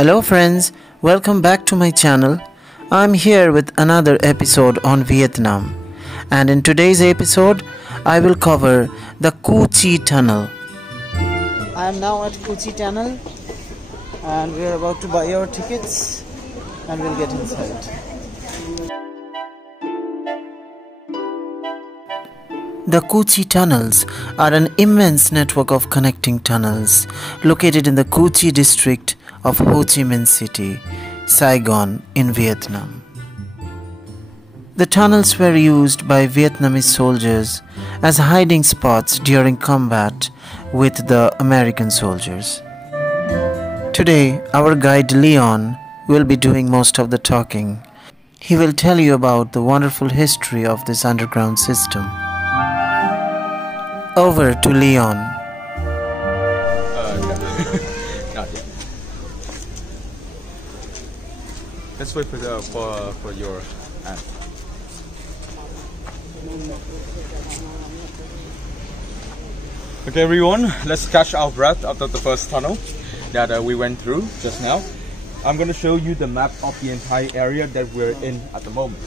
Hello friends, welcome back to my channel. I'm here with another episode on Vietnam, and in today's episode I will cover the Cu Chi Tunnel. I am now at Cu Chi Tunnel and we are about to buy our tickets and we'll get inside. The Cu Chi tunnels are an immense network of connecting tunnels located in the Cu Chi district of Ho Chi Minh City, Saigon in Vietnam. The tunnels were used by Vietnamese soldiers as hiding spots during combat with the American soldiers. Today, our guide Leon will be doing most of the talking. He will tell you about the wonderful history of this underground system. Over to Leon. No. Not yet. Let's wait for your aunt. Okay, everyone, let's catch our breath after the first tunnel that we went through just now. I'm going to show you the map of the entire area that we're in at the moment.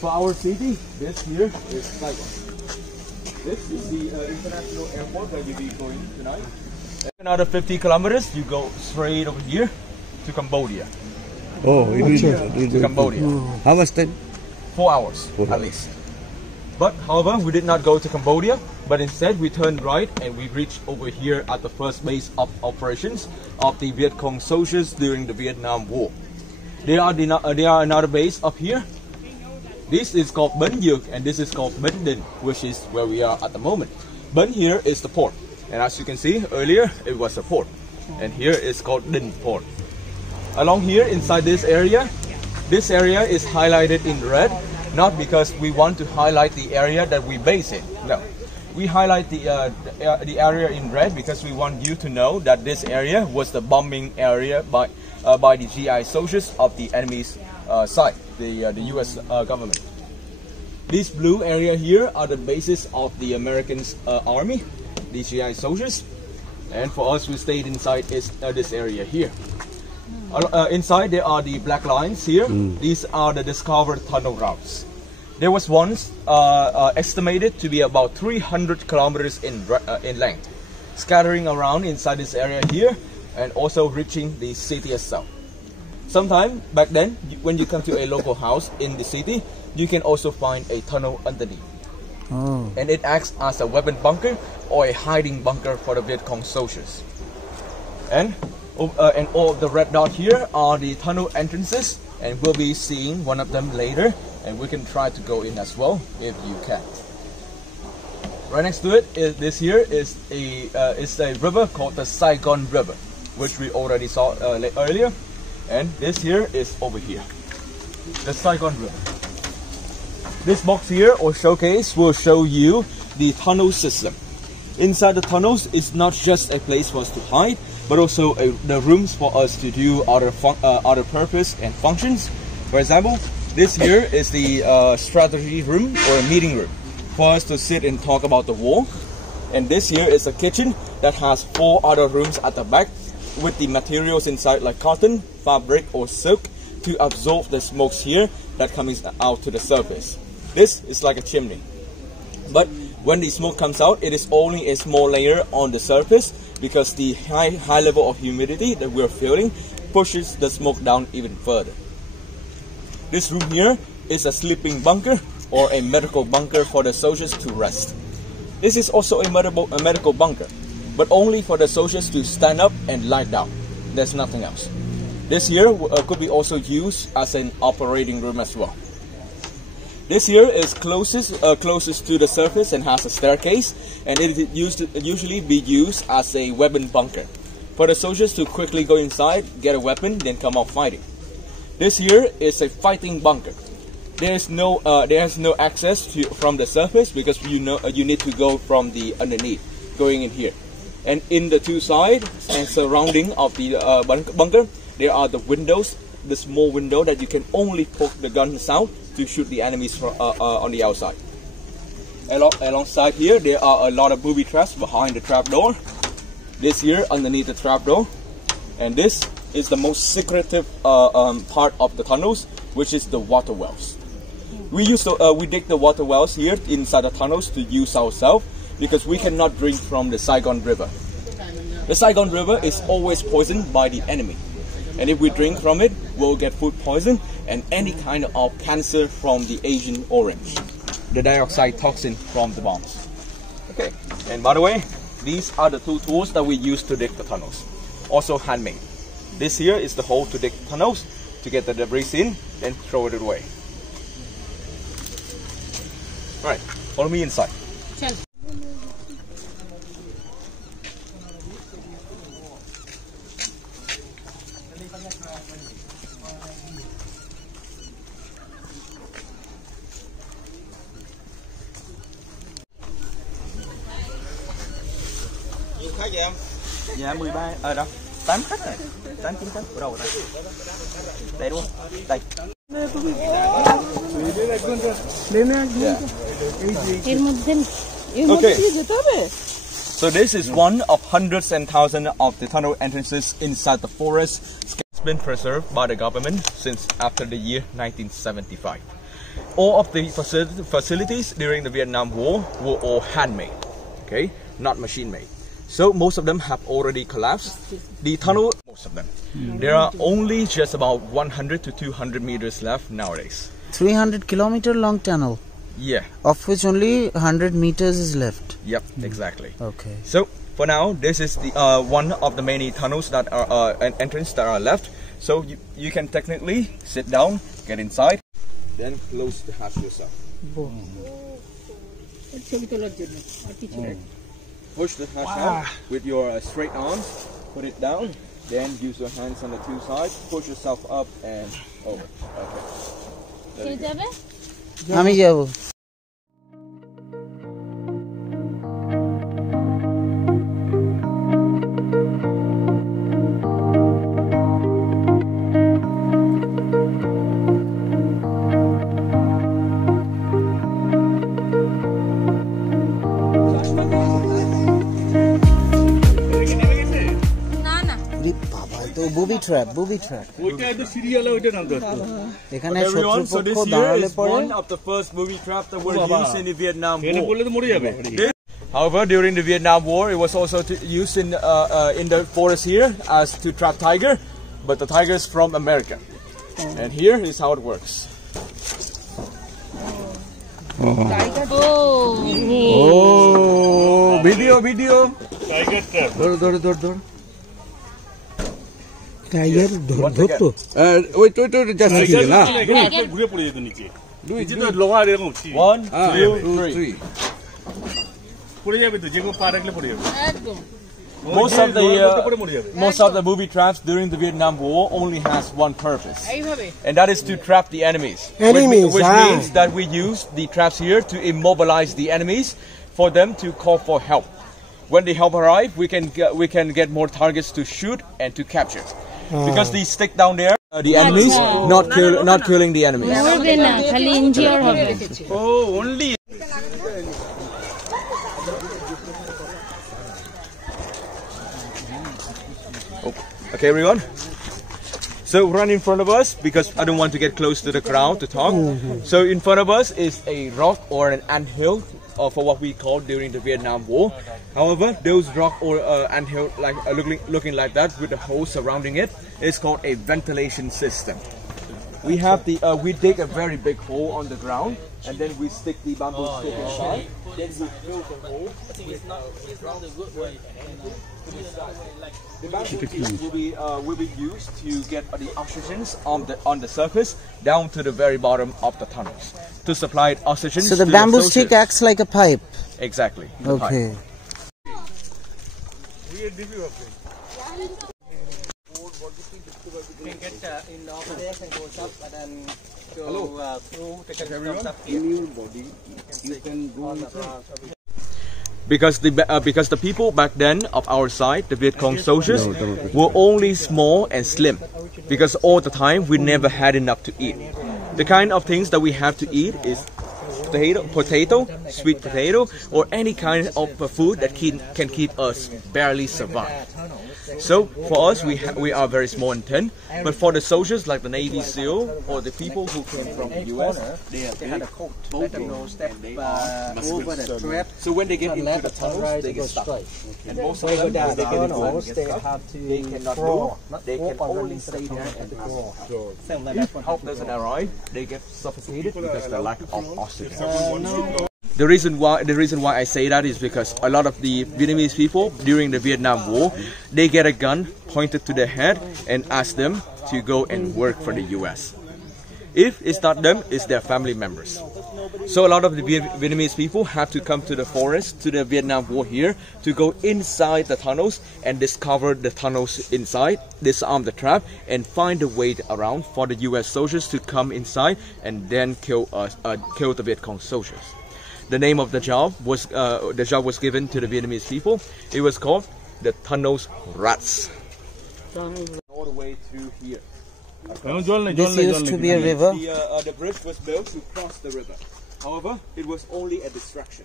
For our city, this here is Saigon. This is the international airport that you'll be going tonight. Another 50 kilometers, you go straight over here to Cambodia. Oh, To Cambodia. How much time? 4 hours at least. But however, we did not go to Cambodia, but instead we turned right and we reached over here at the first base of operations of the Viet Cong soldiers during the Vietnam War. There are another base up here. This is called Bến Dược and this is called Bến Đình, which is where we are at the moment. Bến here is the port, and as you can see earlier, it was a port, and here is called Đình Port. Along here inside this area is highlighted in red, not because we want to highlight the area that we base in. No, we highlight the area in red because we want you to know that this area was the bombing area by the GI soldiers of the enemy's side, the U.S. government. This blue area here are the bases of the American army, the GI soldiers, and for us we stayed inside this area here. Inside there are the black lines here. These are the discovered tunnel routes. There was once estimated to be about 300 kilometers in length, scattering around inside this area here and also reaching the city itself. Sometime back then, when you come to a local house in the city, you can also find a tunnel underneath. Oh. And it acts as a weapon bunker or a hiding bunker for the Viet Cong soldiers. And all the red dot here are the tunnel entrances, and we'll be seeing one of them later, and we can try to go in as well if you can. Right next to it is a river called the Saigon River, which we already saw earlier. And this here is over here, the Saigon River. This box here or showcase will show you the tunnel system. Inside the tunnels is not just a place for us to hide, but also the rooms for us to do other purpose and functions. For example, this here is the strategy room or a meeting room for us to sit and talk about the war. And this here is a kitchen that has 4 other rooms at the back, with the materials inside like cotton, fabric or silk to absorb the smokes here that comes out to the surface. This is like a chimney, but when the smoke comes out, it is only a small layer on the surface because the high level of humidity that we're feeling pushes the smoke down even further. This room here is a sleeping bunker or a medical bunker for the soldiers to rest. This is also a medical bunker, but only for the soldiers to stand up and lie down. There's nothing else. This here could be also used as an operating room as well. This here is closest to the surface and has a staircase, and it is usually be used as a weapon bunker for the soldiers to quickly go inside, get a weapon, then come out fighting. This here is a fighting bunker. There is no access from the surface because you need to go from the underneath, going in here. And in the two sides and surrounding of the bunker, there are the windows, the small window that you can only poke the guns out to shoot the enemies on the outside. Alongside here, there are a lot of booby traps behind the trapdoor. This here underneath the trapdoor, and this is the most secretive part of the tunnels, which is the water wells. We dig the water wells here inside the tunnels to use ourselves because we cannot drink from the Saigon River. The Saigon River is always poisoned by the enemy, and if we drink from it, we'll get food poison and any kind of cancer from the Agent Orange, the dioxide toxin from the bombs. Okay, and by the way, these are the two tools that we use to dig the tunnels, also handmade. This here is the hole to dig the tunnels, to get the debris in, then throw it away. Alright, follow me inside. Dạ 13 ở đâu? 8 khách này. 8 9 khách. Ở đâu đây? Đây đúng không? Đây. Okay. So this is one of hundreds and thousands of the tunnel entrances inside the forest. It's been preserved by the government since after the year 1975. All of the facilities during the Vietnam War were all handmade, okay, not machine-made. So most of them have already collapsed. The tunnel, most of them. There are only just about 100 to 200 meters left nowadays. 300-kilometer long tunnel. Yeah. Of which only 100 meters is left. Yep, exactly. Okay. So for now, this is the one of the many tunnels that are an entrance that are left. So you can technically sit down, get inside, then close the hatch yourself. Push the hatch out with your straight arms, put it down, then use your hands on the two sides, push yourself up and over. Okay. There you go. Booby trap. Okay, everyone, so this here is one of the first booby traps that were used in the Vietnam War. However, during the Vietnam War, it was also used in the forest here as to trap tiger, but the tiger is from America. And here is how it works. Oh, video. Tiger trap. Tiger wait, just a second. 1, 2, 3. Most of the booby traps during the Vietnam War only has one purpose, and that is to trap the enemies. Which means that we use the traps here to immobilize the enemies for them to call for help. When the help arrive, we can get more targets to shoot and to capture. Because they stick down there, the enemies, not killing the enemies. Oh, only. Okay, everyone. So run in front of us because I don't want to get close to the crowd to talk. So in front of us is a rock or an anthill for what we call during the Vietnam War. However, those rock or anthill like looking like that with the hole surrounding it is called a ventilation system. We have we dig a very big hole on the ground and then we stick the bamboo stick inside. Then we fill the hole. The bamboo stick will be used to get the oxygens on the surface down to the very bottom of the tunnels to supply oxygen. So the bamboo stick acts like a pipe. Exactly. Okay. You can get in over there and go up and then go through the stuff here. In your body, you can go inside. Because the people back then of our side, the Viet Cong soldiers, were only small and slim. Because all the time we never had enough to eat. The kind of things that we have to eat is potato, sweet potato, or any kind of food that can keep us barely survive. So for us, we are very small in tent, but for the soldiers like the Navy SEAL or the people who came from the US, they had a coat. Let them know step over the trap. So when they get into the tunnels, they get stuck. And most of them, as they get into they cannot move. They can only stay there and if help doesn't arrive, they get suffocated because of the lack of oxygen. The reason why I say that is because a lot of the Vietnamese people during the Vietnam War, they get a gun pointed to their head and ask them to go and work for the US. If it's not them, it's their family members. So a lot of the Vietnamese people had to come to the forest, to the Vietnam War here, to go inside the tunnels and discover the tunnels inside, disarm the trap, and find a way around for the US soldiers to come inside and then kill the Viet Cong soldiers. The name of the job was given to the Vietnamese people. It was called the Tunnels Rats. All the way through here. This used to be a river. The bridge was built to cross the river. However, it was only a distraction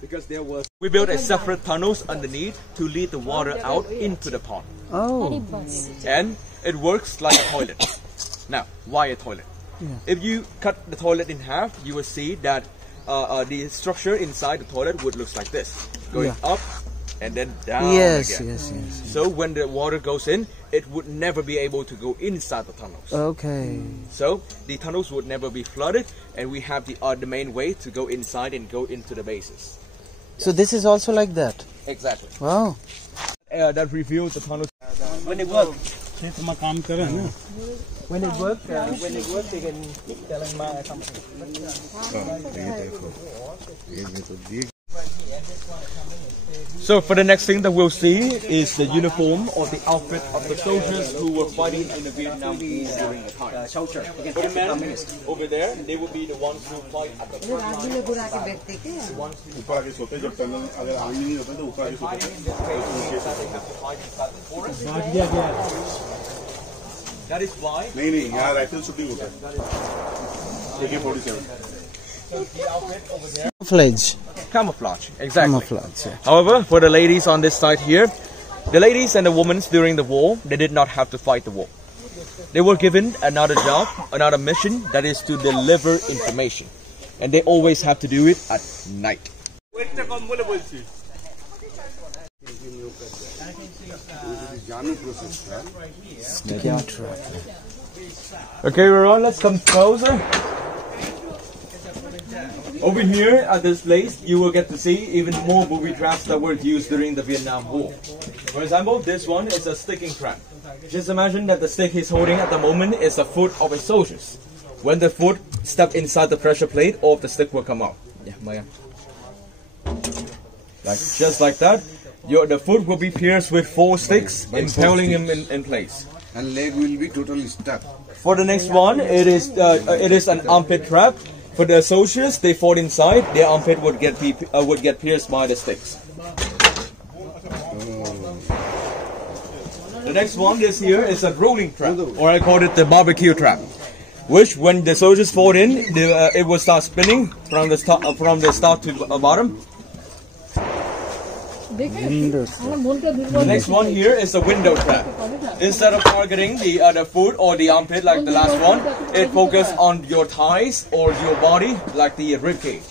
because we built a separate tunnels underneath to lead the water out into the pond. Oh. And it works like a toilet. Now, why a toilet? Yeah. If you cut the toilet in half, you will see that the structure inside the toilet would look like this, going up and then down again. Yes. So when the water goes in, it would never be able to go inside the tunnels. Okay. So the tunnels would never be flooded, and we have the main way to go inside and go into the bases. So this is also like that? Exactly. Wow. That reveals the tunnels. When it works, when it works, they can tell him something. So for the next thing that we'll see is the uniform or the outfit of the soldiers who were fighting in the Vietnam War during the time. Soldier. For the men over there, they will be the ones who fight at the front line. That is why. नहीं यहाँ rifle shooting होता है AK-47. The outfit over there. Camouflage. Exactly. Camouflage, yeah. However, for the ladies on this side here, the ladies and the women during the war, they did not have to fight the war. They were given another job, another mission, that is to deliver information. And they always have to do it at night. Okay, Ron, let's come closer. Over here at this place, you will get to see even more booby traps that were used during the Vietnam War. For example, this one is a sticking trap. Just imagine that the stick he's holding at the moment is the foot of a soldier. When the foot steps inside the pressure plate, all of the stick will come out. Yeah, Maya. Just like that. The foot will be pierced with 4 sticks, impaling him in place. And leg will be totally stuck. For the next one, it is an armpit trap. For the soldiers, they fought inside. Their armpit would get pierced by the sticks. The next one, this here, is a rolling trap, or I call it the barbecue trap. Which, when the soldiers fought in, it would start spinning from the start to bottom. The next one here is a window trap. Instead of targeting the foot or the armpit like the last one, it focuses on your thighs or your body like the rib cage.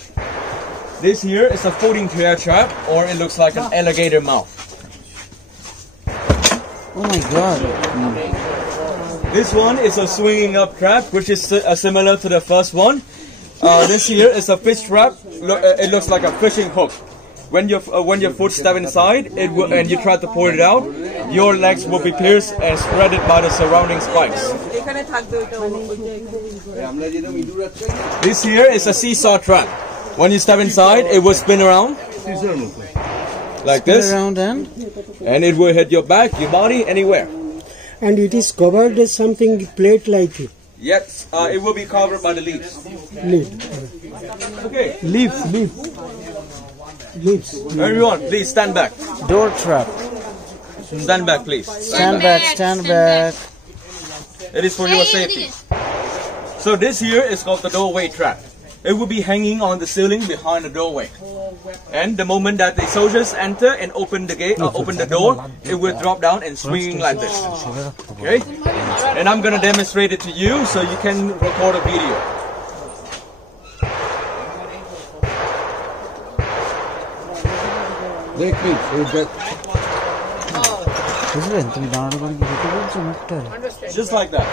This here is a floating chair trap, or it looks like an alligator mouth. Oh my god. This one is a swinging up trap, which is similar to the first one. This here is a fish trap. It looks like a fishing hook. When your foot step inside and you try to pull it out, your legs will be pierced and spreaded by the surrounding spikes. This here is a seesaw trap. When you step inside, it will spin around like this, and it will hit your back, your body, anywhere. And it is covered with something plate like it. Yes, it will be covered by the leaves. Okay. Leaves. Everyone, please stand back. Door trap. Stand back, please. Stand back. It is for your safety. So this here is called the doorway trap. it will be hanging on the ceiling behind the doorway. And the moment that the soldiers enter and open the gate, open the door, it will drop down and swinging like this. Okay? And I'm gonna demonstrate it to you so you can record a video. Just like that.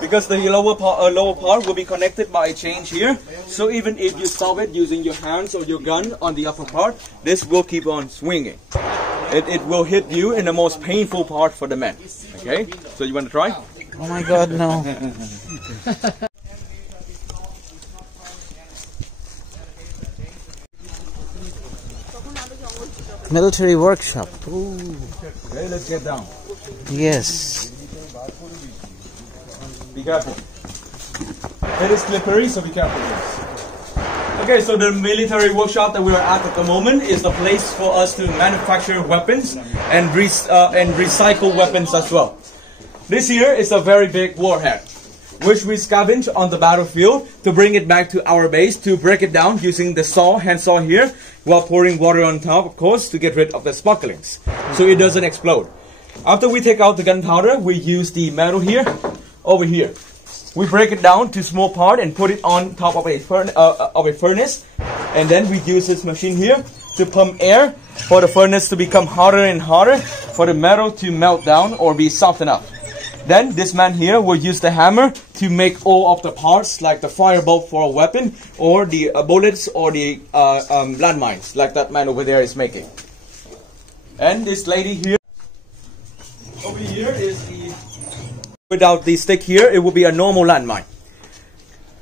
Because the lower part will be connected by a chain here. So even if you stop it using your hands or your gun on the upper part, this will keep on swinging. It will hit you in the most painful part for the men. Okay? So you want to try? Oh my God, no. Military workshop. Ooh. Okay, let's get down. Yes. Be careful. It is slippery, so be careful. Okay, so the military workshop that we are at the moment is the place for us to manufacture weapons and recycle weapons as well. This here is a very big warhead, which we scavenge on the battlefield to bring it back to our base to break it down using the hand saw here, while pouring water on top, of course, to get rid of the sparklings, so it doesn't explode. After we take out the gunpowder, we use the metal here, over here. We break it down to small part and put it on top of a furnace, and then we use this machine here to pump air for the furnace to become hotter and hotter, for the metal to melt down or be soft enough. Then this man here will use the hammer to make all of the parts, like the firebolt for a weapon, or the bullets, or the landmines, like that man over there is making. And this lady here, over here is the, without the stick here, it will be a normal landmine.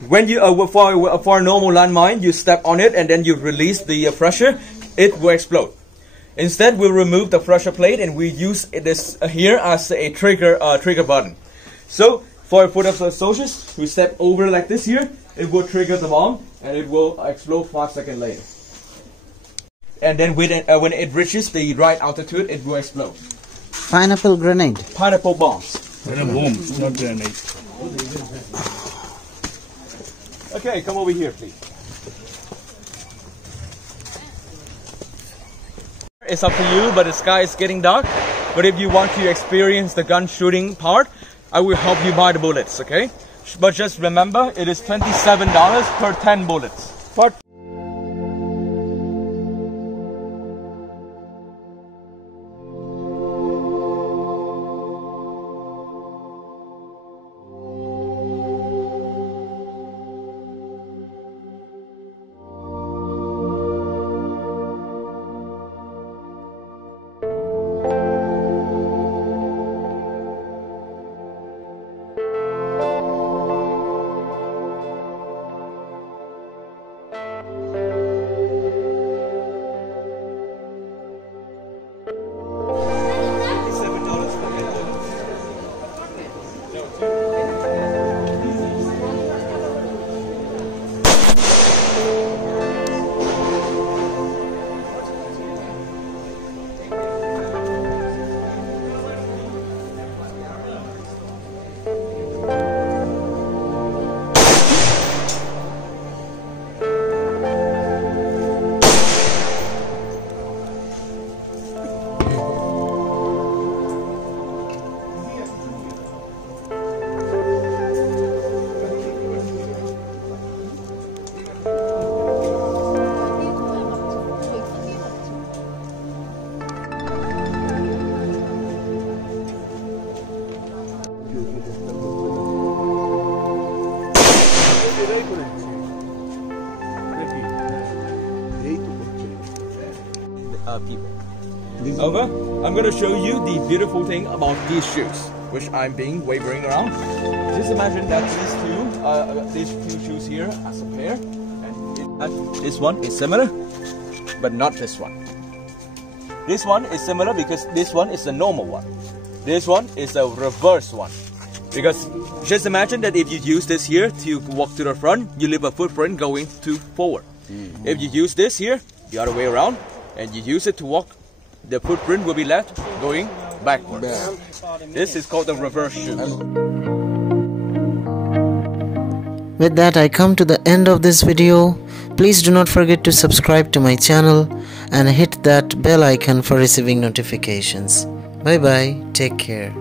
When you for a normal landmine, you step on it and then you release the pressure, it will explode. Instead, we'll remove the pressure plate and we use this here as a trigger button. So, for the soldiers, we step over like this here, it will trigger the bomb and it will explode 5 seconds later. And then when it reaches the right altitude, it will explode. Pineapple grenade. Pineapple bombs. Bomb, not grenade. Okay, come over here, please. It's up to you, but the sky is getting dark. But if you want to experience the gun shooting part, I will help you buy the bullets, okay? But just remember, it is $27 per 10 bullets. People. Over, I'm going to show you the beautiful thing about these shoes, which I'm being wavering around. Just imagine that these two shoes here as a pair, and this one is similar, but not this one. This one is similar because this one is a normal one. This one is a reverse one. Because just imagine that if you use this here to walk to the front, you leave a footprint going to forward. If you use this here, the other way around, and you use it to walk, the footprint will be left going backwards. This is called the reverse shoe. With that, I come to the end of this video. Please do not forget to subscribe to my channel and hit that bell icon for receiving notifications. Bye bye. Take care.